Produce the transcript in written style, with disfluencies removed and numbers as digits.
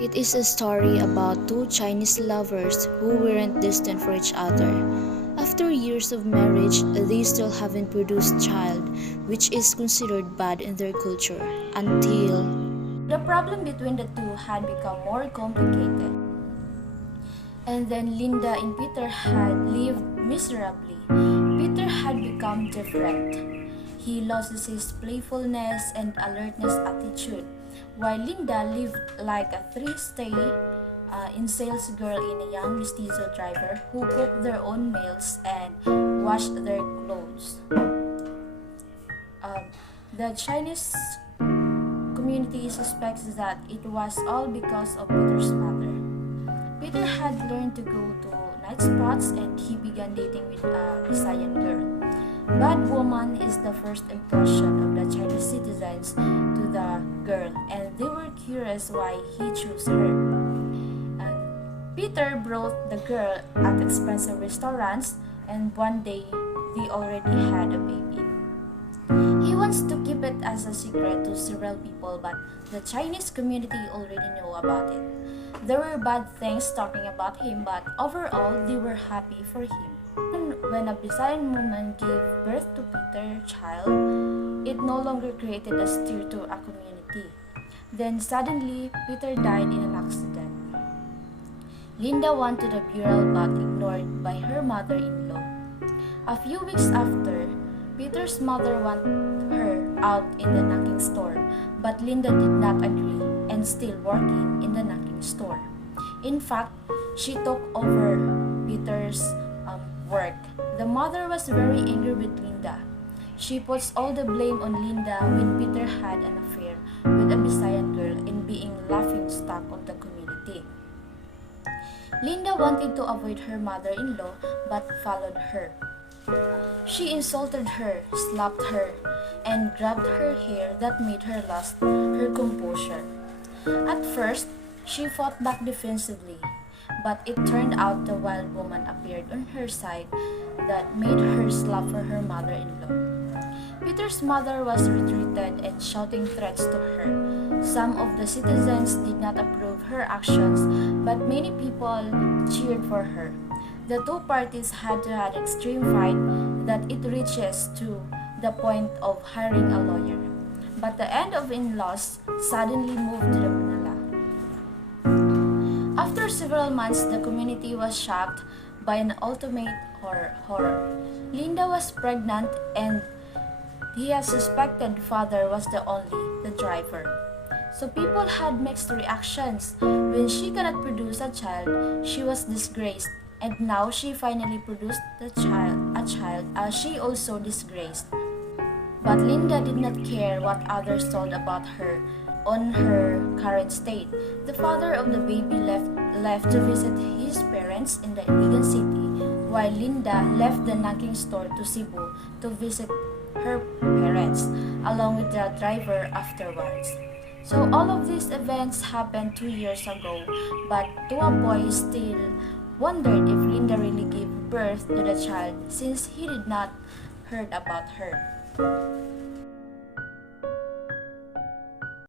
It is a story about two Chinese lovers who weren't destined for each other. After years of marriage, they still haven't produced child, which is considered bad in their culture, until The problem between the two had become more complicated. And then Linda and Peter had lived miserably. Peter had become different. He lost his playfulness and alertness attitude, while Linda lived like a three-stay in sales girl in a young mestizo driver who cooked their own meals and washed their clothes. The Chinese community suspects that it was all because of Peter's mother. Peter had learned to go to night spots and he began dating with a Visayan girl. Bad woman is the first impression of the Chinese citizens to the girl, and they were curious why he chose her. And Peter brought the girl at expensive restaurants, and one day they already had a baby. He wants to keep it as a secret to several people, but the Chinese community already know about it. There were bad things talking about him, but overall they were happy for him. And when a Visayan woman gave birth to Peter's child, it no longer created a stir to a community. Then suddenly, Peter died in an accident. Linda went to the burial but ignored by her mother-in-law. A few weeks after, Peter's mother wanted her out in the knocking store, but Linda did not agree and still working in the knocking store. In fact, she took over Peter's work. The mother was very angry with Linda. She puts all the blame on Linda when Peter had an affair with a Visayan girl and being laughing stock of the community. Linda wanted to avoid her mother-in-law but followed her. She insulted her, slapped her, and grabbed her hair that made her lose her composure. At first, she fought back defensively, but it turned out the wild woman appeared on her side that made her slap for her mother-in-law. Peter's mother was retreated and shouting threats to her. Some of the citizens did not approve her actions, but many people cheered for her. The two parties had to have extreme fight that it reaches to the point of hiring a lawyer. But the end of in-laws suddenly moved to the Manila. After several months, the community was shocked by an ultimate horror. Linda was pregnant and the suspected father was the driver. So people had mixed reactions. When she cannot produce a child, she was disgraced. And now she finally produced a child, she also disgraced. But Linda did not care what others thought about her on her current state. The father of the baby left to visit his parents in the Iligan City, while Linda left the knocking store to Cebu to visit her parents, along with the driver afterwards. So all of these events happened 2 years ago, but Tua Boy still wondered if Linda really gave birth to the child since he did not heard about her.